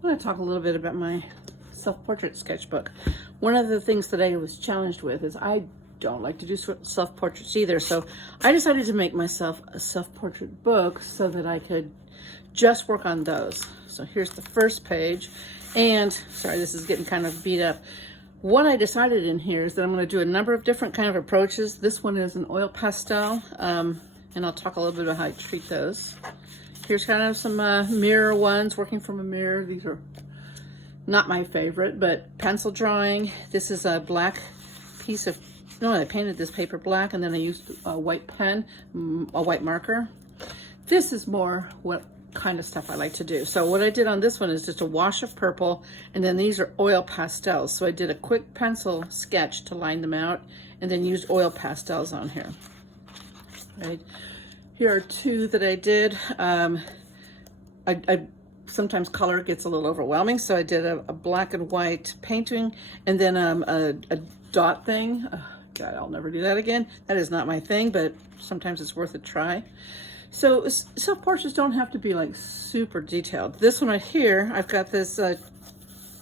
I want to talk a little bit about my self-portrait sketchbook. One of the things that I was challenged with is I don't like to do self-portraits either, so I decided to make myself a self-portrait book so that I could just work on those. So here's the first page, and sorry, this is getting kind of beat up. What I decided in here is that I'm going to do a number of different kind of approaches. This one is an oil pastel, and I'll talk a little bit about how I treat those. Here's kind of some mirror ones, working from a mirror. These are not my favorite, but pencil drawing. This is a black piece of, no, I painted this paper black, and then I used a white pen, a white marker. This is more what kind of stuff I like to do. So what I did on this one is just a wash of purple, and then these are oil pastels. So I did a quick pencil sketch to line them out, and then used oil pastels on here. Right. Here are two that I did. I sometimes color gets a little overwhelming, so I did a black and white painting, and then a dot thing. God, I'll never do that again. That is not my thing, but sometimes it's worth a try. So self-portraits don't have to be like super detailed. This one right here, I've got this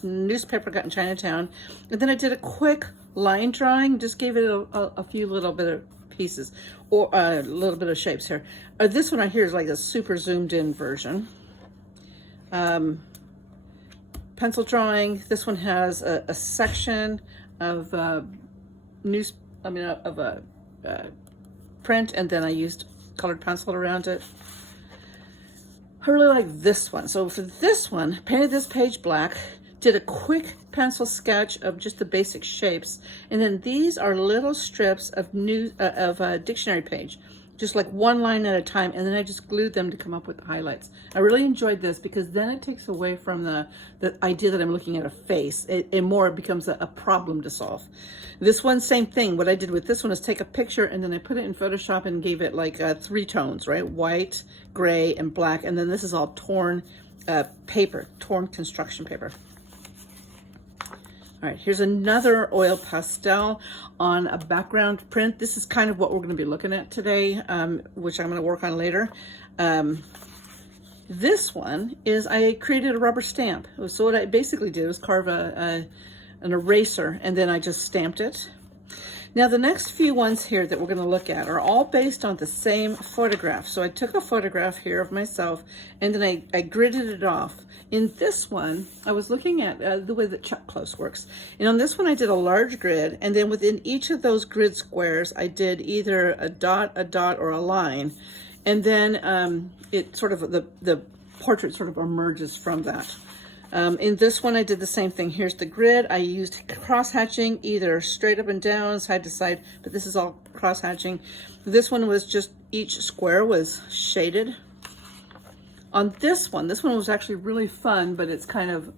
newspaper cut in Chinatown, and then I did a quick line drawing, just gave it a few little bit of pieces, or a little bit of shapes here. This one right here is like a super zoomed in version. Pencil drawing. This one has a section of print, and then I used colored pencil around it. I really like this one. So for this one, painted this page black, did a quick pencil sketch of just the basic shapes, and then these are little strips of a dictionary page, just like one line at a time, and then I just glued them to come up with the highlights. I really enjoyed this because then it takes away from the idea that I'm looking at a face. It more becomes a problem to solve. This one, same thing. What I did with this one is take a picture, and then I put it in Photoshop and gave it like 3 tones, right? White, gray, and black, and then this is all torn paper, torn construction paper. All right, here's another oil pastel on a background print. This is kind of what we're going to be looking at today, which I'm going to work on later. This one is, I created a rubber stamp. So what I basically did was carve an eraser, and then I just stamped it. Now the next few ones here that we're going to look at are all based on the same photograph. So I took a photograph here of myself, and then I gridded it off. In this one, I was looking at the way that Chuck Close works. And on this one, I did a large grid, and then within each of those grid squares, I did either a dot, or a line. And then it sort of, the portrait sort of emerges from that. In this one, I did the same thing. Here's the grid. I used cross-hatching, either straight up and down, side to side, but this is all cross-hatching. This one was just, each square was shaded. On this one was actually really fun, but it's kind of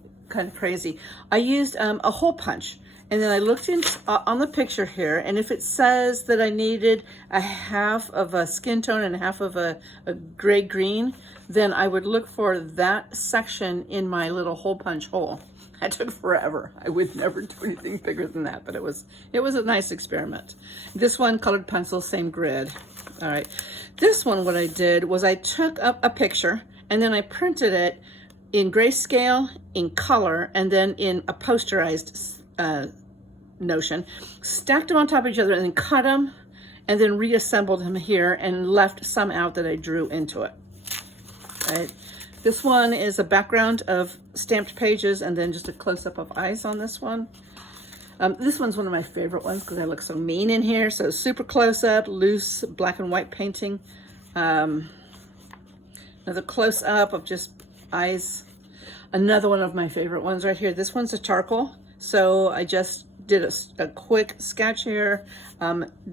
crazy. I used a hole punch, and then I looked in on the picture here, and if it says that I needed a half of a skin tone and half of a gray green, then I would look for that section in my little hole punch hole. That took forever. I would never do anything bigger than that, but it was a nice experiment. This one, colored pencil, same grid. All right. This one, what I did was I took up a picture, and then I printed it in grayscale, in color, and then in a posterized notion, stacked them on top of each other, and then cut them, and then reassembled them here, and left some out that I drew into it. Right. This one is a background of stamped pages, and then just a close-up of eyes on this one. This one's one of my favorite ones because I look so mean in here. So super close-up, loose black and white painting. Another close-up of just eyes. Another one of my favorite ones right here. This one's a charcoal. So I just did a quick sketch here,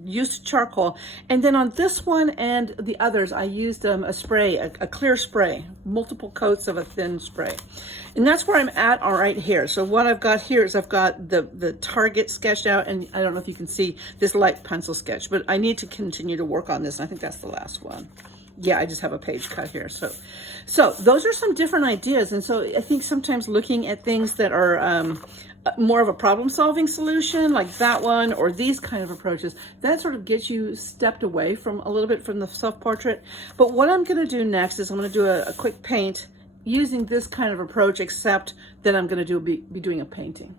used charcoal. And then on this one and the others, I used a spray, a clear spray, multiple coats of a thin spray. And that's where I'm at right here. So what I've got here is I've got the target sketched out, and I don't know if you can see this light pencil sketch, but I need to continue to work on this. And I think that's the last one. Yeah, I just have a page cut here. So those are some different ideas. And so I think sometimes looking at things that are more of a problem-solving solution, like that one, or these kind of approaches, that sort of gets you stepped away from a little bit from the self-portrait. But what I'm going to do next is I'm going to do a quick paint using this kind of approach, except that I'm going to be doing a painting.